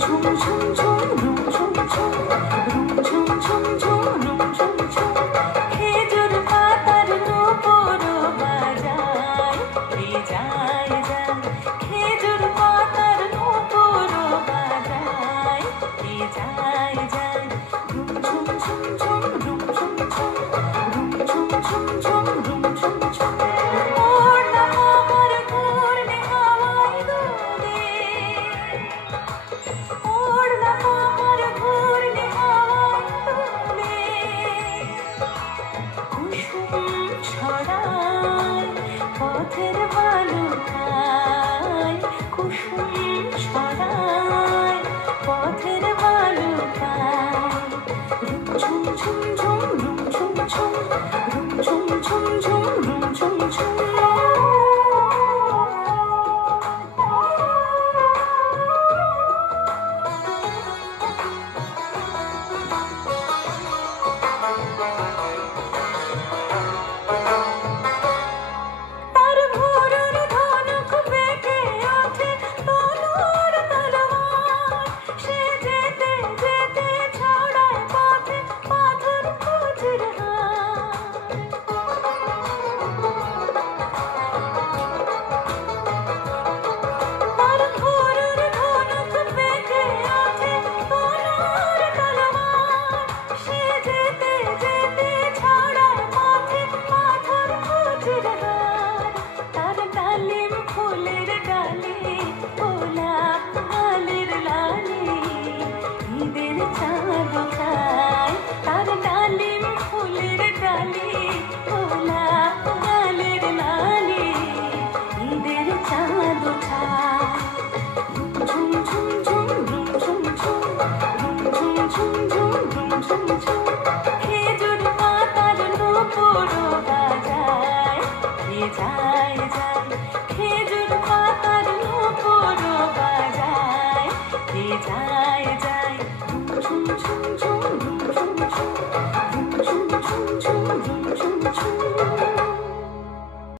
ঝুম ঝুম ঝুম room ঝুম ঝুম room ঝুম ঝুম ঝুম room ঝুম ঝুম খেজুর পাতার নূপুর বাজায় যায় যায় খেজুর পাতার নূপুর বাজায় যায় যায় রুম ঝুম ঝুম ঝুম রুম ঝুম ঝুম রুম ঝুম ঝুম ঝুম রুম ঝুম ঝুম ওড়না পাহাড় ঘূর্ণি হাওয়ায় দুলে ওড়না পাহাড় ঘূর্ণি হাওয়ায় দুলে কুসুম ছড়ায় পথের বালুকায় কুসুম ছড়ায় পথের বালুকায় রুম ঝুম ঝুম ঝুম রুম ঝুম ঝুম রুম ঝুম ঝুম ঝুম রুম ঝুম ঝুম তার ভোরের ধনুক বেঁকে ওঠে তনুর তলোয়ার সে যেতে যেতে ছড়ায় পথে পাথর কুচির তার ভোরের ধনুক বেঁকে ওঠে তনুর তলোয়ার সে যেতে যেতে ছড়ায় পথে পাথর কুচির তার ডালিম ফুলের ডালে গোলাপ গালের লালে ঈদের চাঁদ খায় তার ডালিম ফুলের ডালে গোলাপ গালের লালে ঈদের চাঁদ খায় ঝুম ঝুম ঝুম রুম ঝুম ঝুম রুম ঝুম ঝুম ঝুম রুম ঝুম ঝুম খেজুর পাতার নূপুর বাজায় যায় যায় খেজুর পাতার নূপুর বাজায় যায়